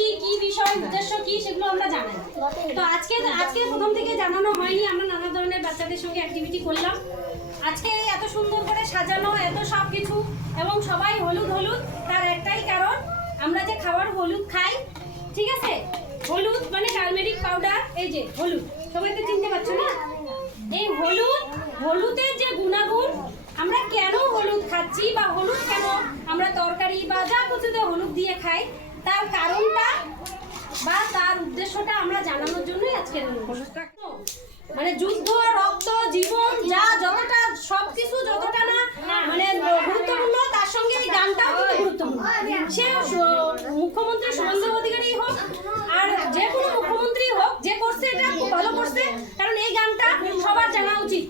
খাচ্ছি, কি বিষয়, উদ্দেশ্য কি, সেগুলো আমরা জানাই। তো আজকে প্রথম থেকে জানানো হয়নি, আমরা নানা ধরনের বাচ্চাদের সঙ্গে অ্যাক্টিভিটি করলাম। আজকে এত সুন্দর করে সাজানো, এত সব কিছু, এবং সবাই হলুদ হলুদ, তার একটাই কারণ, আমরা যে খাবার হলুদ খাই, ঠিক আছে? হলুদ মানে টার্মেরিক পাউডার, এই যে হলুদ, সবাই তো চিনতে পারছো না? এই হলুদের যে গুণাগুণ, আমরা কেন হলুদ খাচ্ছি বা হলুদ কেন আমরা তরকারি বা যা কিছুতে হলুদ দিয়ে খাই, তার কারণটা বা তার উদ্দেশ্যটা আমরা জানানোর জন্যই আজকের অনুষ্ঠানটা। মানে যুদ্ধ, রক্ত, জীবন, যা যতটা সবকিছু যতটা না মানে গুরুত্বপূর্ণ, তার সঙ্গে এই গানটাও কিন্তু গুরুত্বপূর্ণ। সে মুখ্যমন্ত্রী শুভেন্দু অধিকারী হোক আর যে কোনো মুখ্যমন্ত্রী হোক, যে করছে এটা খুব ভালো করছে, কারণ এই গানটা সবার জানা উচিত।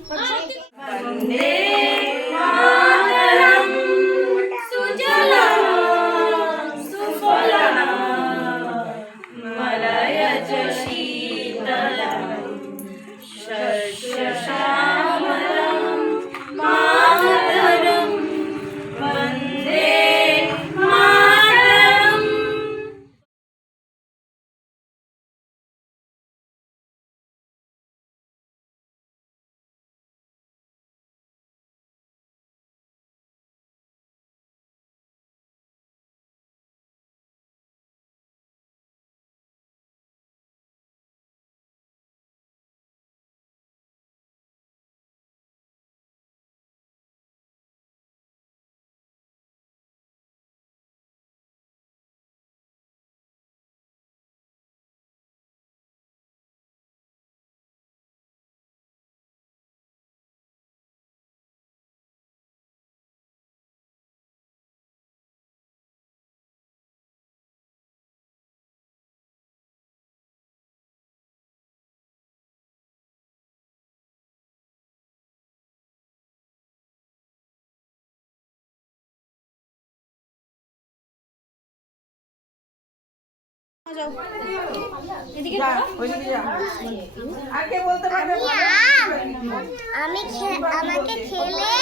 আমাকে খেলে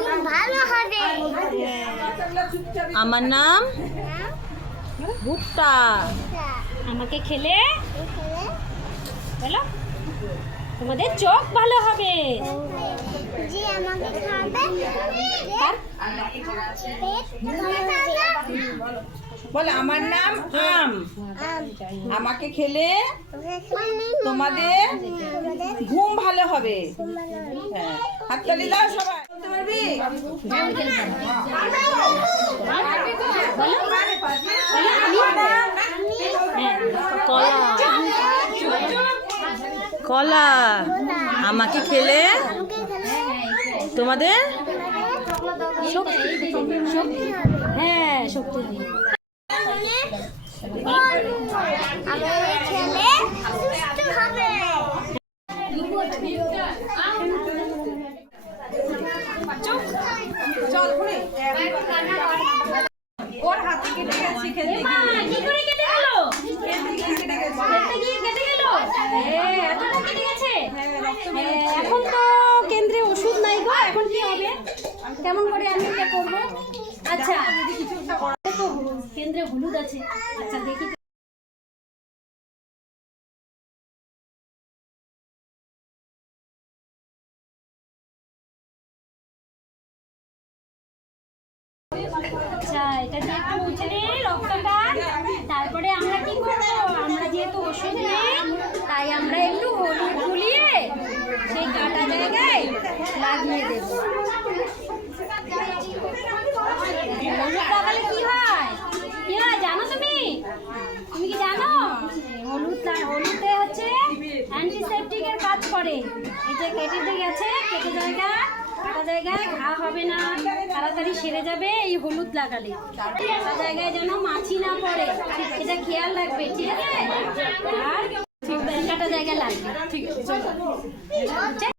খুব ভালো হবে। আমার নাম ভুট্টা। আমাকে খেলে বলো তোমাদের চোখ ভালো হবে। জি, আমাকে খাবে বলে আমার নাম আম। আমাকে খেলে তোমাদের ঘুম ভালো হবে। হ্যাঁ, হাততালি দাও সবাই। বলতে পারবি? কলা। আমাকে খেলে তোমাদের হ্যাঁ, শক্তি হবে। আমাকে খেলে সুস্থ হবে। চল ঘুরে ওর হাতে কেটে গেছে খেলতে গিয়ে। কি করে কেটে গেল? খেলতে গিয়ে কেটে গেল? এতটা কেটে গেছে? এখন তো কেন্দ্রে ওষুধ নাই গো, এখন কি হবে? কেমন করে আমি এটা করবো? আচ্ছা, তো কেন্দ্রে হলুদ আছে। আচ্ছা, দেখি আচ্ছা, এটা দিয়ে একটু মুছে নিই রক্তটা। তারপরে আমরা কি করবো? আমরা যেহেতু ওষুধ নেই, তাই আমরা একটু হলুদ গুলিয়ে সেই কাটা জায়গায় লাগিয়ে দেব। হলুদ লাগালে কি হয়? কি হয় জানো তুমি? তুমি কি জানো? হলুদে হচ্ছে অ্যান্টিসেপটিকের কাজ করে। এই যে কেটে গেছে, কাটা জায়গায় ঘা হবে না, তাড়াতাড়ি সেরে যাবে এই হলুদ লাগালে। কাটা জায়গায় যেন মাছি না পড়ে, এটা খেয়াল রাখবে, ঠিক আছে? আর কাটা জায়গায় লাগবে, ঠিক আছে?